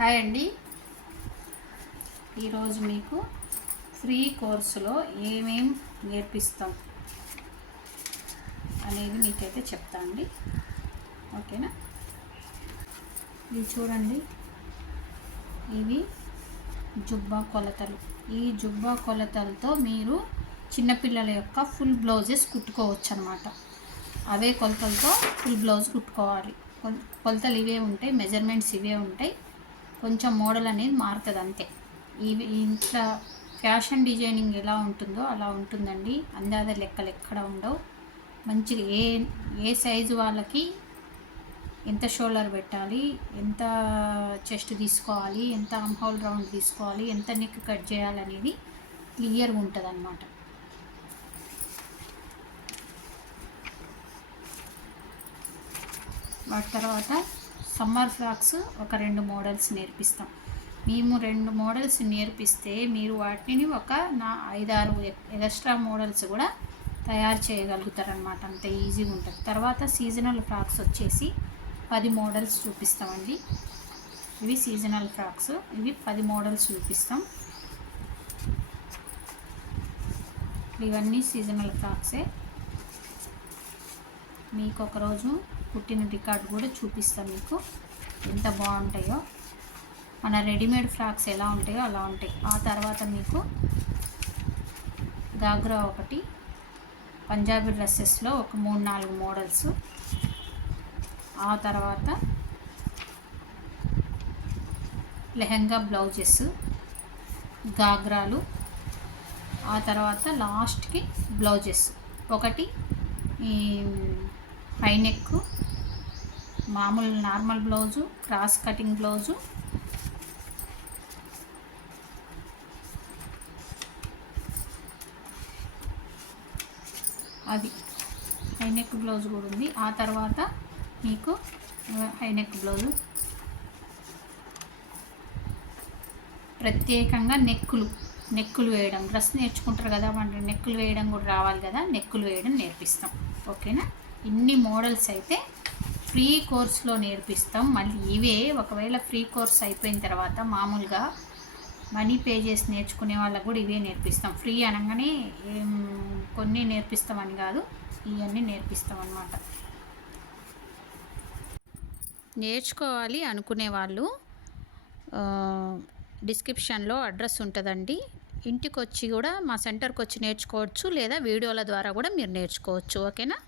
Hi అండి. ఈరోజు మీకు ఫ్రీ కోర్సులో ఏమేం నేర్పిస్తాం అనేది మీకైతే చెప్తా అండి. ఓకేనా? ఇది చూడండి. ఇవి జుబ్బా కొలతలు. ఈ జుబ్బా కొలతలతో మీరు చిన్నపిల్లల యొక్క ఫుల్ బ్లౌజెస్ కుట్టుకోవచ్చు అనమాట అవే కొలతలతో ఫుల్ బ్లౌజ్ కుట్టుకోవాలి. కొలతలు ఇవే ఉంటాయి మెజర్మెంట్స్ ఇవే ఉంటాయి. కొంచెం మోడల్ అనేది మారుతుంది అంతే. ఇవి ఇంట్లో ఫ్యాషన్ డిజైనింగ్ ఎలా ఉంటుందో అలా ఉంటుందండి. అందాద లెక్కలు ఎక్కడ ఉండవు. మంచిగా ఏ ఏ సైజు వాళ్ళకి ఎంత షోల్డర్ పెట్టాలి ఎంత చెస్ట్ తీసుకోవాలి ఎంత అంహోల్ రౌండ్ తీసుకోవాలి ఎంత నెక్ కట్ చేయాలి అనేది క్లియర్గా ఉంటుంది అన్నమాట వాటి తర్వాత సమ్మర్ ఫ్రాక్స్ ఒక రెండు మోడల్స్ నేర్పిస్తాం. మేము రెండు మోడల్స్ నేర్పిస్తే మీరు వాటిని ఒక నా ఐదారు ఎక్స్ట్రా మోడల్స్ కూడా తయారు చేయగలుగుతారనమాట అంత ఈజీగా ఉంటుంది. తర్వాత సీజనల్ ఫ్రాక్స్ వచ్చేసి పది మోడల్స్ చూపిస్తామండి. ఇవి సీజనల్ ఫ్రాక్స్. ఇవి పది మోడల్స్ చూపిస్తాం. ఇవన్నీ సీజనల్ ఫ్రాక్సే. మీకు ఒకరోజు పుట్టిన రికార్డు కూడా చూపిస్తాను మీకు. ఎంత బాగుంటాయో. మన రెడీమేడ్ ఫ్రాక్స్ ఎలా ఉంటాయో అలా ఉంటాయి. ఆ తర్వాత మీకు గాగ్రా ఒకటి పంజాబీ డ్రెస్సెస్లో ఒక మూడు నాలుగు మోడల్స్. ఆ తర్వాత లెహంగా బ్లౌజెస్ గాగ్రాలు. ఆ తర్వాత లాస్ట్కి బ్లౌజెస్. ఒకటి ఈ హై నెక్ మామూలు normal blouse cross cutting blouse. అది హై నెక్ బ్లౌజ్ కూడా ఉంది. ఆ తర్వాత మీకు హై నెక్ బ్లౌజు. ప్రత్యేకంగా నెక్కులు నెక్కులు వేయడం. డ్రెస్ నేర్చుకుంటారు కదా మన నెక్కులు వేయడం కూడా రావాలి కదా నెక్కులు వేయడం నేర్పిస్తాం. ఓకేనా? ఇన్ని మోడల్స్ అయితే ఫ్రీ కోర్స్లో నేర్పిస్తాం. మళ్ళీ ఇవే ఒకవేళ ఫ్రీ కోర్స్ అయిపోయిన తర్వాత మామూలుగా మనీ పే చేసి నేర్చుకునే వాళ్ళకు కూడా ఇవే నేర్పిస్తాం. ఫ్రీ అనగానే కొన్ని నేర్పిస్తామని కాదు ఇవన్నీ నేర్పిస్తాం అన్నమాట. నేర్చుకోవాలి అనుకునే వాళ్ళు డిస్క్రిప్షన్లో అడ్రస్ ఉంటుందండి. ఇంటికి వచ్చి కూడా మా సెంటర్కి వచ్చి నేర్చుకోవచ్చు లేదా వీడియోల ద్వారా కూడా మీరు నేర్చుకోవచ్చు. ఓకేనా?